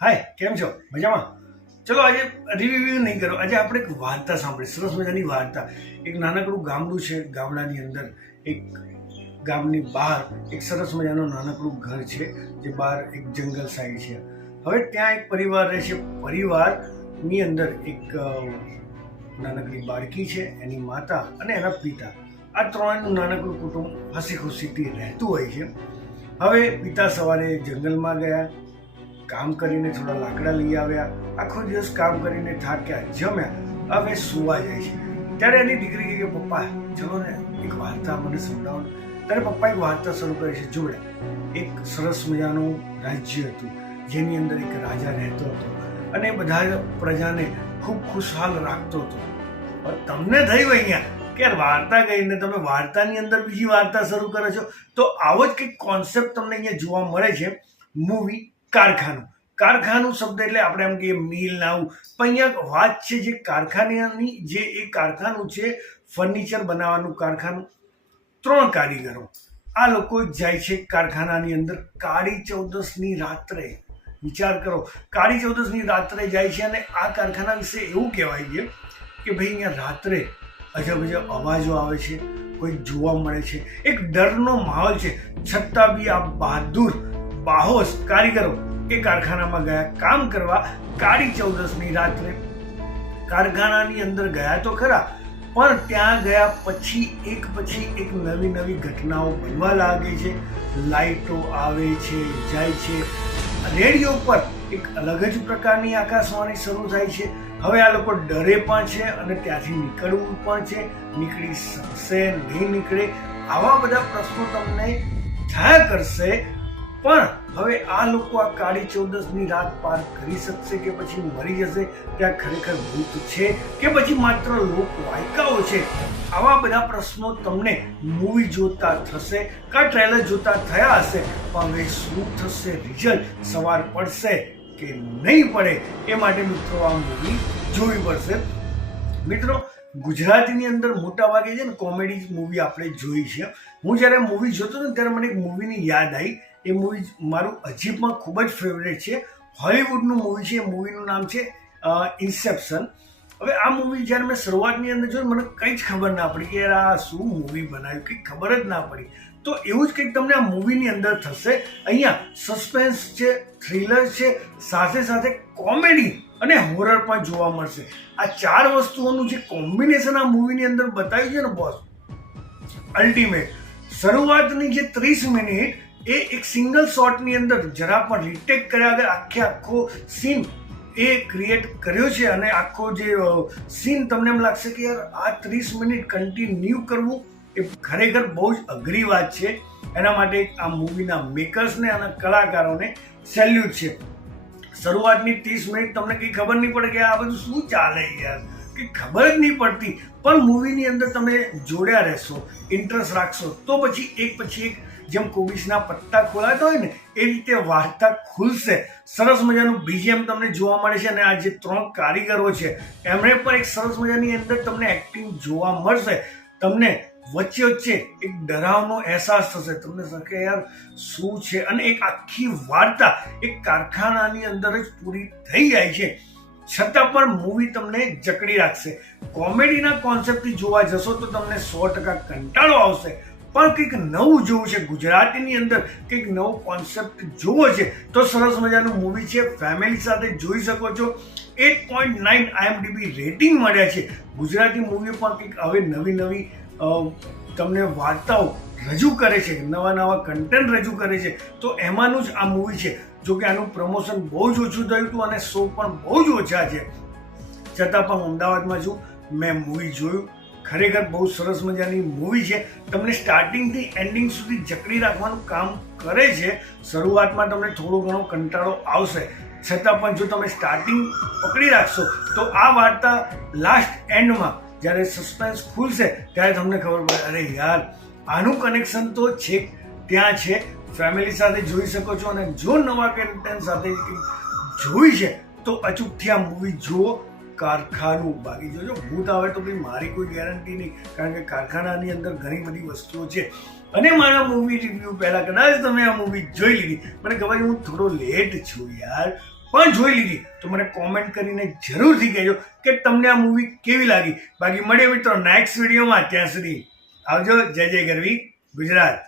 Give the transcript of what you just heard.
હાય, કેમ છો? મજામાં? ચલો આજે રિવ્યુ નહીં કરો, આજે આપણે એક વાર્તા સાંભળી સરસ મજાની વાર્તા. એક નાનકડું ગામડું છે, ગામડાની અંદર એક ગામની બહાર એક સરસ મજાનું નાનકડું ઘર છે, જે બહાર એક જંગલ સાઈડ છે. હવે ત્યાં એક પરિવાર રહે છે, પરિવારની અંદર એક નાનકડી બાળકી છે, એની માતા અને એના પિતા. આ ત્રણનું નાનકડું કુટુંબ હસી ખુશીથી રહેતું હોય છે. હવે પિતા સવારે જંગલમાં ગયા કામ કરીને થોડા લાકડા લઈ આવ્યા. આખો દિવસ કામ કરીને થાક્યા, જમ્યા. હવે સુવા જાય છે. ત્યારે એની દીકરી કે, પપ્પા, ચલો ને, એક વાર્તા મને સંભળાવો ત્યારે પપ્પા એક વાર્તા શરૂ કરે છે. જોડે એક સરસ મજાનું રાજ્ય હતું, જેની અંદર એક રાજા રહેતો હતો. અને બધા પ્રજાને ખૂબ ખુશહાલ રાખતો હતો. તમને થયું અહીંયા કે વાર્તા કહીને તમે વાર્તાની અંદર બીજી વાર્તા શરૂ કરો છો, તો આવો જ કંઈક કોન્સેપ્ટ તમને અહીંયા જોવા મળે છે. મૂવી કારખાનું. કારખાનું શબ્દ એટલે આપણે એમ કહીએ મિલ નાવું પણ અહીંયા વાત છે જે કારખાનાની જે એ કારખાનું છે, ફર્નિચર બનાવવાનું કારખાનું. ત્રણ કારીગરો. આ લોકો જાય છે કારખાનાની અંદર કાળી ચૌદસની રાત્રે. વિચાર કરો, કાળી ચૌદસની રાત્રે જાય છે અને આ કારખાના વિશે એવું કહેવાય છે કે ભાઈ અહીંયા રાત્રે અજબ અજબ અવાજો આવે છે, કોઈ જોવા મળે છે. એક ડરનો માહોલ છે. છતાં બી આ બહાદુર બાહોશ કારીગરો એ કારખાનામાં ગયા કામ કરવા કાળી ચૌદસની રાત્રે. કારખાનાની અંદર ગયા તો ખરા, પણ ત્યાં ગયા પછી, એક પછી એક નવી નવી ઘટનાઓ બનવા લાગે છે. લાઈટો આવે છે, જાય છે. રેડિયો પર એક અલગ જ પ્રકારની આકાશવાણી શરૂ થાય છે. હવે આ લોકો ડરે પણ છે અને ત્યાંથી નીકળવું પણ છે. નીકળી શકશે, નહીં નીકળે આવા બધા પ્રશ્નો તમને થયા કરશે પણ હવે આ લોકો આ કાળી ચૌદસની રાત પાર કરી શકશે કે પછી મરી જશે? ત્યાં ખરેખર ભૂત છે? કે પછી માત્ર લોક વાયકાઓ છે? આવા બધા પ્રશ્નો તમને મૂવી જોતા થશે, કા ટ્રેલર જોતા થયા હશે? પણ હવે શું થશે રિઝલ્ટ સવાર પડશે કે નહીં પડે? એ માટે મિત્રો આ મૂવી જોવી પડશે. મિત્રો, ગુજરાતીની અંદર મોટા ભાગે છે ને કોમેડી મૂવી આપણે જોઈ છે. હું જ્યારે મૂવી જોતો ને ત્યારે મને એક મૂવીની યાદ આવી એ મૂવી મારું પણ ખૂબ જ ફેવરેટ છે. હોલિવૂડનું મૂવી છે, એ મૂવીનું નામ છે ઇન્સેપ્શન હવે આ મૂવી જ્યારે મેં શરૂઆતની અંદર જોયું, મને કંઈ જ ખબર ના પડી કે આ શું મૂવી બનાવ્યું, કંઈ ખબર જ ના પડી. તો એવું જ કંઈક તમને આ મૂવીની અંદર થશે. અહીંયા સસ્પેન્સ છે થ્રિલર છે, સાથે સાથે કોમેડી અને હોરર પણ જોવા મળશે. આ ચાર વસ્તુઓનું જે કોમ્બિનેશન આ મૂવીની અંદર બતાવ્યું છે ને બોસ અલ્ટિમેટ શરૂઆતની જે ત્રીસ મિનિટ એ એક સિંગલ શોટની અંદર જરા પણ રીટેક કર્યા વગર આખે આખો સીન એ ક્રિએટ કર્યો છે અને આખો જે સીન તમને એમ લાગશે કે યાર આ ત્રીસ મિનિટ કન્ટિન્યુ કરવું એ ખરેખર બહુ જ અઘરી વાત છે. એના માટે આ મૂવીના મેકર્સને અને કલાકારોને સેલ્યુટ છે. શરૂઆતની ત્રીસ મિનિટ તમને કંઈ ખબર નહીં પડે કે આ બધું શું ચાલે યાર? કે ખબર જ નહીં પડતી. પણ મૂવીની અંદર તમે જોડ્યા રહેશો ઇન્ટરેસ્ટ રાખશો, તો પછી એક પછી એક જેમ કોબીસના પત્તા ખોલાતા હોય ને, એ રીતે વાર્તા ખુલશે. સરસ મજાનું બીજીએમ તમને જોવા મળે છે અને આ જે ત્રણ કારીગરો છે, એમણે પણ એક સરસ મજાની અંદર તમને એક્ટિંગ જોવા મળશે. તમને વચ્ચે વચ્ચે એક ડરાવનો અહેસાસ થશે. તમને થશે યાર શું છે? અને એક આખી વાર્તા એક કારખાનાની અંદર જ પૂરી થઈ જાય છે. છતાં પણ મૂવી તમને જકડી રાખશે. કોમેડીના કોન્સેપ્ટથી જોવા જશો તો તમને સો ટકા કંટાળો આવશે. પણ કંઈક નવું જોવું છે. ગુજરાતીની અંદર કંઈક નવો કોન્સેપ્ટ જોવો છે. તો સરસ મજાનું મૂવી છે. ફેમિલી સાથે જોઈ શકો છો. Eight point nine IMDb rating મળ્યા છે. ગુજરાતી મૂવી પણ કંઈક હવે નવી નવી તમને વાર્તાઓ રજૂ કરે છે. નવા નવા કન્ટેન્ટ રજૂ કરે છે. તો એમાંનું જ આ મૂવી છે. જો કે આનું પ્રમોશન બહુ જ ઓછું થયું હતું અને શો પણ બહુ જ ઓછા છે. છતાં પણ અમદાવાદમાં છું. મેં મૂવી જોયું. ખરેખર બહુ સરસ મજાની મૂવી છે. તમને સ્ટાર્ટિંગથી એન્ડિંગ સુધી જકડી રાખવાનું કામ કરે છે. શરૂઆતમાં તમને થોડો ઘણો કંટાળો આવશે. છતાં પણ જો તમે સ્ટાર્ટિંગ પકડી રાખશો, તો આ વાર્તા લાસ્ટ એન્ડમાં જ્યારે સસ્પેન્સ ખુલશે, ત્યારે તમને ખબર પડે, અરે યાર, આનું કનેક્શન તો છેક ત્યાં છે. ફેમિલી સાથે જોઈ શકો છો અને જો નવા કન્ટેન્ટ સાથે જોઈ છે, તો અચૂકથી આ મૂવી જુઓ. કારખાનું બાકી જોજો ભૂત આવે તો ભાઈ મારી કોઈ ગેરંટી નહીં. કારણ કે કારખાનાની અંદર ઘણી બધી વસ્તુઓ છે. અને મારા મૂવી રિવ્યૂ પહેલાં કદાચ તમે આ મૂવી જોઈ લીધી. મને ખબર હું થોડો લેટ છું યાર. પણ જોઈ લીધી. તો મને કોમેન્ટ કરીને જરૂરથી કહેજો કે તમને આ મૂવી કેવી લાગી? બાકી મળીએ મિત્રો નેક્સ્ટ વિડીયોમાં ત્યાં સુધી આવજો. જય જય ગરવી. ગુજરાત.